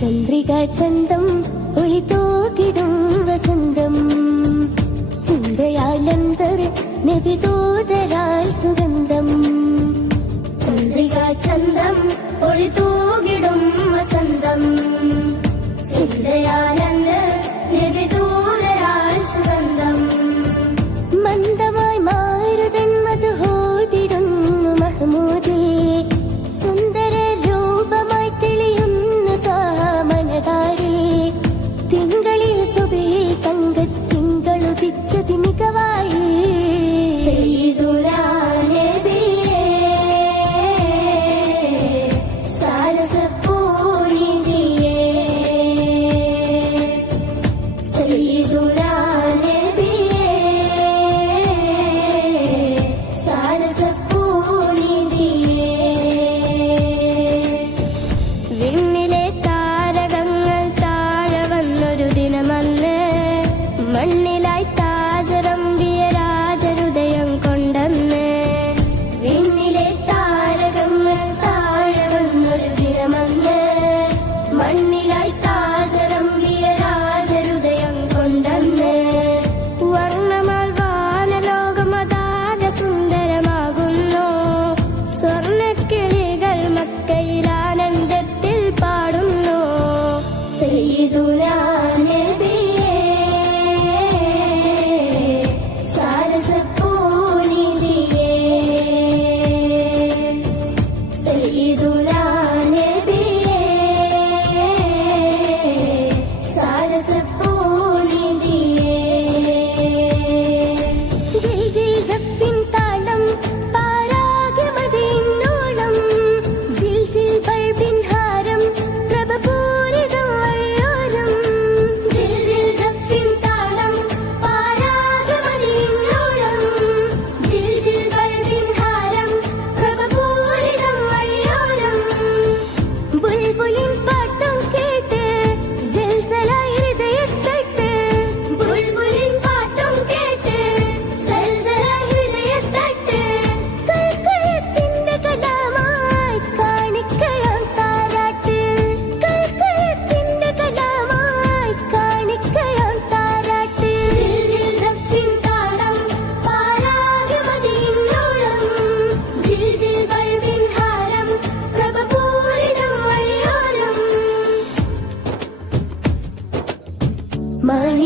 ചന്ദ്രിക ചന്തം ഒളിതൂകിടും വസന്തം ചിന്തയാലന്തർ നബി ദൂതരാൽ സുഗന്ധം ചന്ദ്രിക ചന്തം ഒളിതൂകിടും വസന്തം ചിന്തയാലന്തർ നബി ദൂതരാൽ സുഗന്ധം മന്ദമായി മാരുതൻ മധുഹോദിടുന്നു മഹ്മൂദേ സുന്ദര രൂപമായി തെളിയുന്നു താമനതാരേ തിങ്കളിൽ സുബഹിൽ തങ്കത്തിങ്കളുദിച്ചതി മികവായി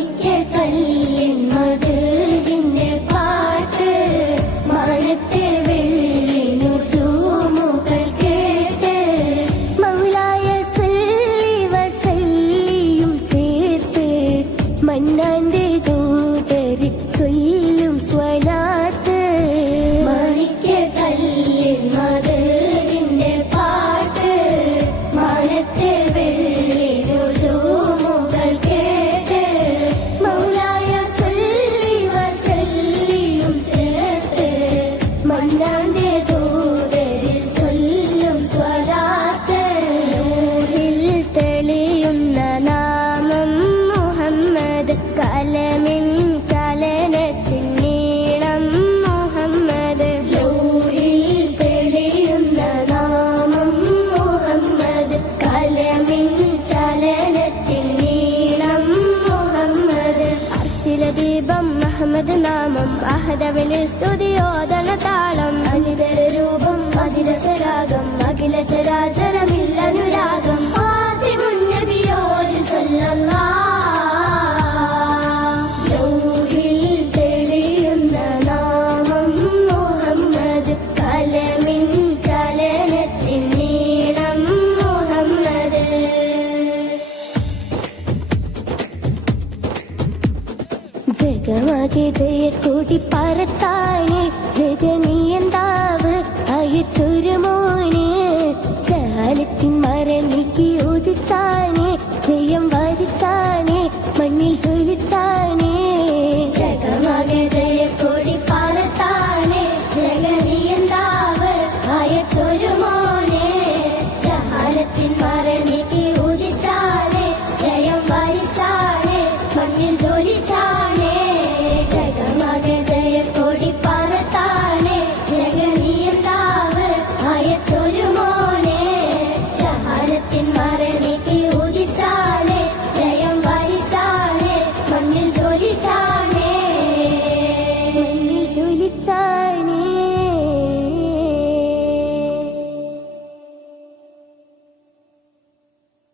മാണിക്യക്കല്ലിൻ മധുരിന്റെ പാട്ട് മാനത്തെ വെള്ളിനു ചൂമുകൾ കേട്ട് മൗലായ സല്ലി വസല്ലിയും ചേർത്ത് മന്നാന്റെ ദൂതരി ചൊല്ലും സ്വലാത്ത് മാണിക്യക്കല്ലിൻ മധുരിന്റെ പാട്ട് മാനത്തെ വെള്ളിനു ചൂമുകൾ കേട്ട് മൗലായ സല്ലി വസല്ലിയും ചേർത്ത് മന്നാന്റെ ദൂതരിൽ ചൊല്ലും സ്വലാത്ത് നൂറിൽ തെളിയുന്ന നാമം മുഹമ്മദ് കലമിൻ ചലനത്തിൻ നീളം മുഹമ്മദ് നൂറിൽ തെളിയുന്ന നാമം മുഹമ്മദ് കലമിൻ ചലനത്തിൻ നീളം മുഹമ്മദ് അർശില ദീപം അഹമ്മദ് നാമം അഹദവിനിൽ സ്തുതിയോദന താളം അനിതര രൂപം അതിരസരാഗം അഖില ചരാചരമില്ലനുരാഗം ഫാത്തിമുൻ നബിയോരിൽ സല്ലല്ലാഹ് ലൗഹിൽ തെളിയുന്ന നാമം മുഹമ്മദ് കലമിൻ ചലനത്തിൻ നീളം മുഹമ്മദ് ജഗമാകെ ജയക്കൊടി പറത്താ